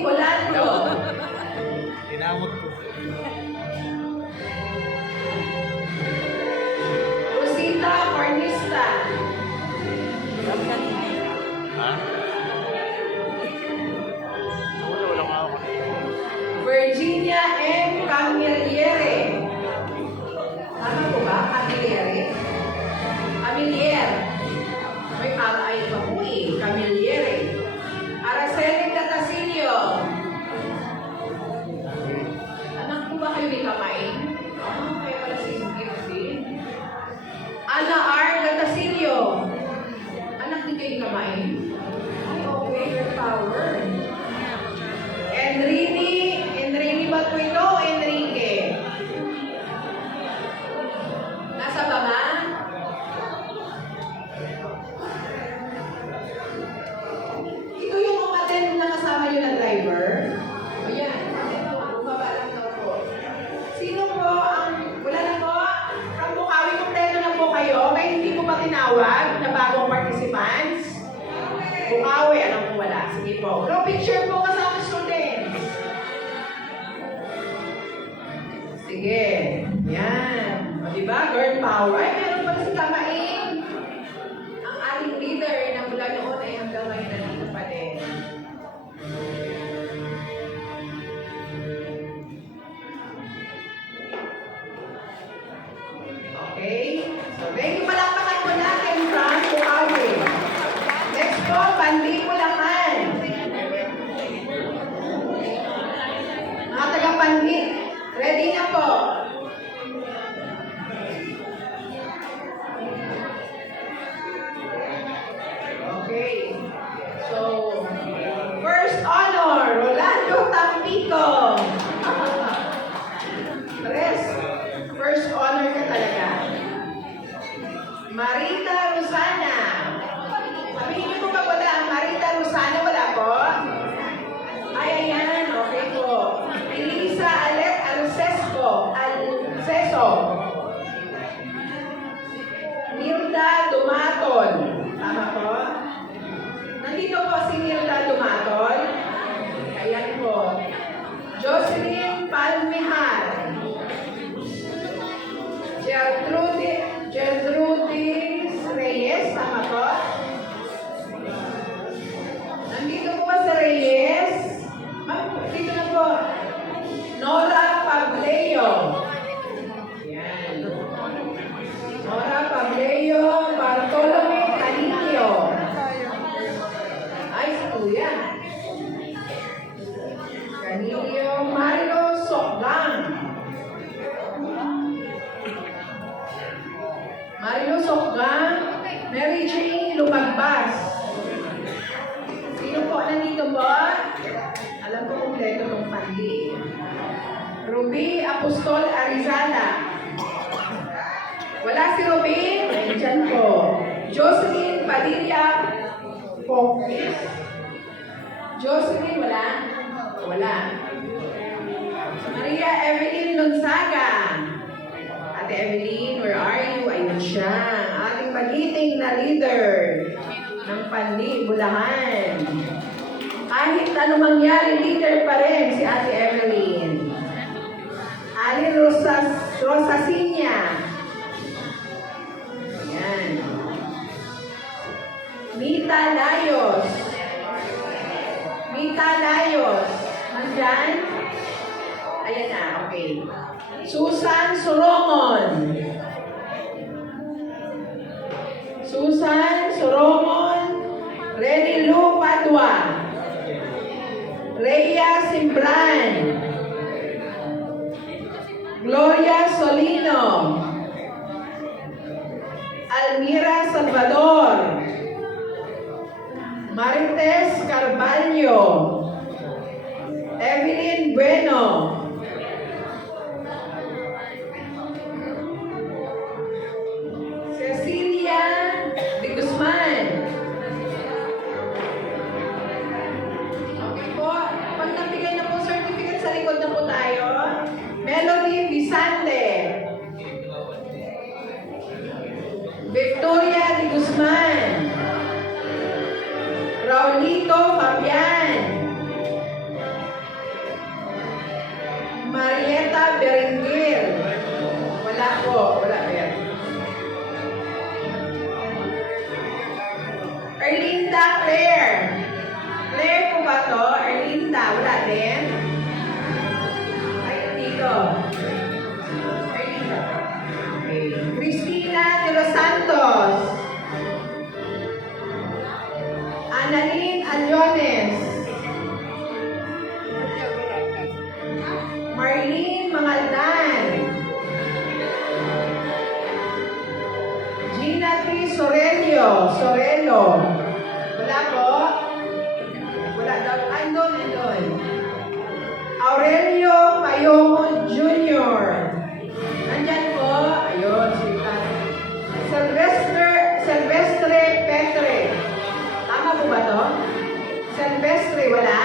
Polanco. Tinawag ko. Sige. Yan. O diba? Girl power. Ay, meron pala si Kamain. bacteria? Po. Jocelyn, wala? Wala. Maria Evelyn Gonzaga. Ate Evelyn, where are you? Ayun siya. Ating magiting na leader ng panlibulahan. Kahit ano mangyari, leader pa rin si Ate Evelyn. Ali Rosas, Rosasinya. Mitalayos. Mitalayos. Nandyan? Ayan na, okay. Susan Soromon. Susan Soromon. Renilu Padua. Rhea Simbran. Es escarbaño. Soreno. Wala po. Wala daw. Andon, andon. Aurelio Payomo Jr. Nandyan po. Ayun, sweetheart. Sylvester, Silvestre Petre. Tama po ba to? Silvestre, wala?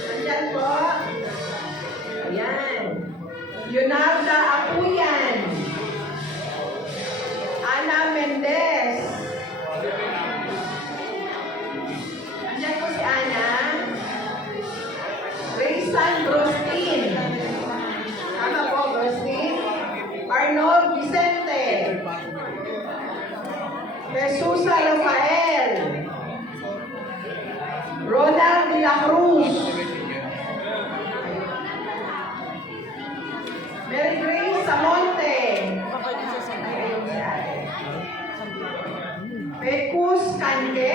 Nandyan po. Ayan. Leonarda Apuyan. Ana Mendez. Nandyan po si Ana. Raysan Brostin. Tama po, Brostin. Arnold Vicente. Jesusa Rafael. la Cruz. Mary Grace Samonte. Pecus Cante.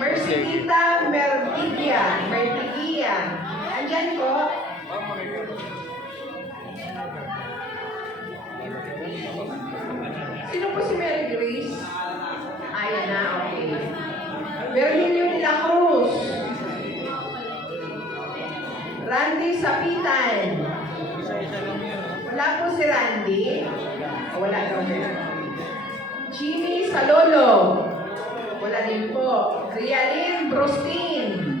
Mercedita Mertigia. Mertigia. Andyan po. Sino po si Mary Grace? Ayan na, okay. Berlilio de la Cruz, Randy Sapitan. Wala po si Randy. Ah, wala daw na. Jimmy Salolo. Wala din po. Rialin Brostin.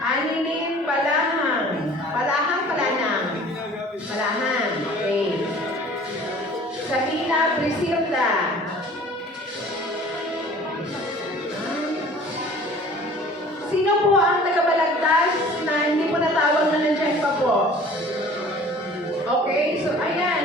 Anilin Palahang. Palahang Palanang. Palahang. Okay. Sabina Prisirda. Okay, so ayan,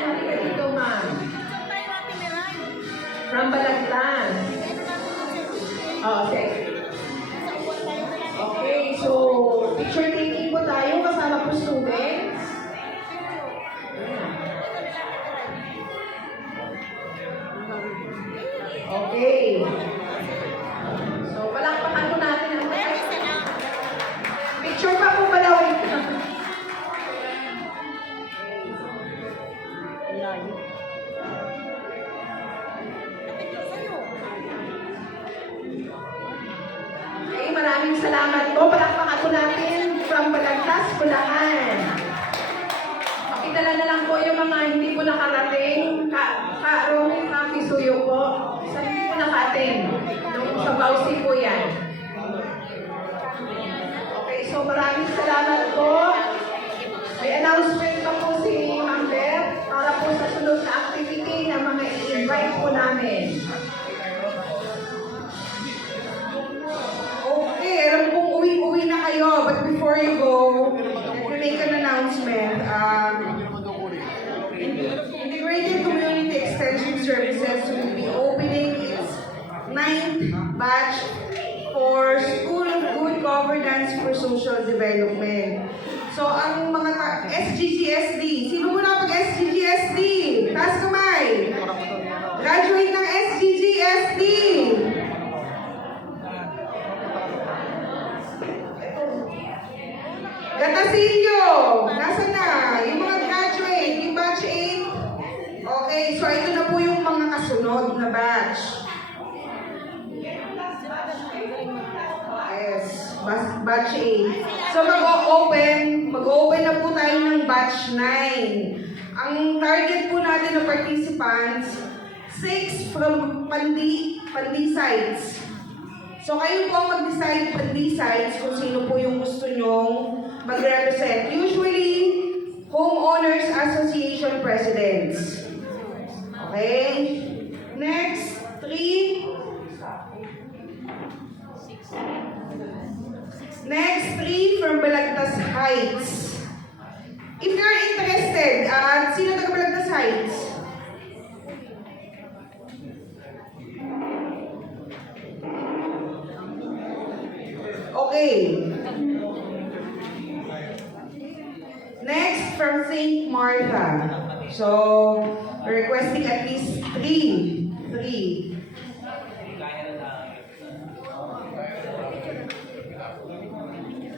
from Balagtas, Bulacan. Pakidala na lang po yung mga hindi po nakarating. Ka, ka, Romy, Kami, Suyo po. Sa hindi po nakating. Nung sa Bausi po yan. Okay, so maraming salamat po. May announcement pa po si Ma'am Beth para po sa sunod na activity na mga i-invite po namin. Gatasilyo! Nasaan na? Yung mga graduate, yung batch 8. Okay, so ito na po yung mga kasunod na batch. Yes, batch 8. So mag-open, mag-open na po tayo ng batch 9. Ang target po natin ng participants, 6 from Pandi, Pandi sites. So kayo po ang mag-decide pag-decide kung sino po yung gusto nyong mag-represent. Usually, Homeowners Association Presidents. Okay? Next, three. Next, three from Balagtas Heights. If you're interested, at sino taga Balagtas Heights? Okay. Martha. So, requesting at least three. Three.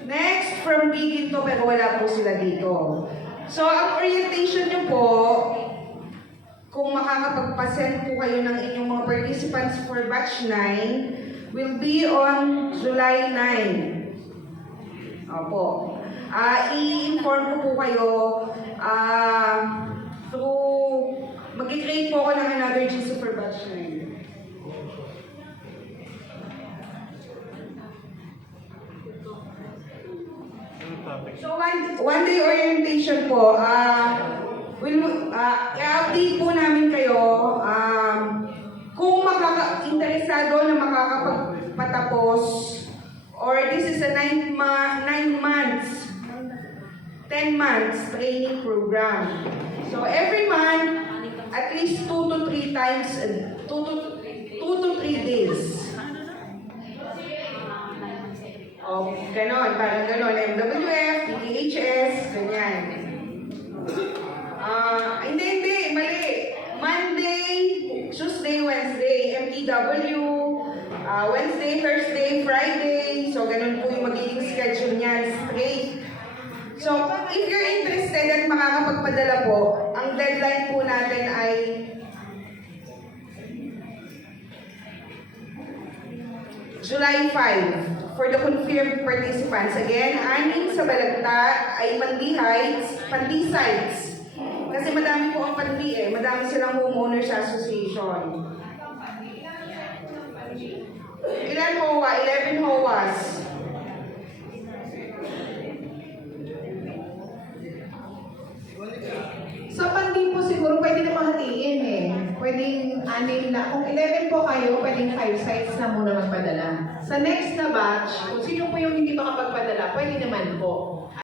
Next, from Biginto, pero wala po sila dito. So, ang orientation nyo po, kung makakapagpasend po kayo ng inyong mga participants for batch 9, will be on July 9. Opo. Ah, i-inform ko po kayo ah through mag-create po ako ng another GC for batch 9. So one, one day orientation po, ah will ah i-update po namin kayo um, kung makaka-interesado na makakapagpatapos or this is a 9 ma 9 months 10 months training program. So every month at least 2 to 3 times 2 to 2 to 3 days. O, ganon, parang ganon. MWF, DHS, ganyan. Ah, hindi, hindi, mali. Monday, Tuesday, Wednesday, MPW, ah, Wednesday, Thursday, Friday. So, ganun po So, if you're interested at makakapagpadala po, ang deadline po natin ay July 5 for the confirmed participants. Again, anim sa Balagta ay Pandi Heights, Pandi Sites. Kasi madami po ang Pandi eh. Madami silang homeowners association. Ilan HOA? 11 HOAs. Sa panding po siguro pwede na mahatiin eh. Pwedeng anim na, kung 11 po kayo, pwedeng 5 sites na muna magpadala. Sa next na batch, kung sino po yung hindi makapagpadala, pwede naman po.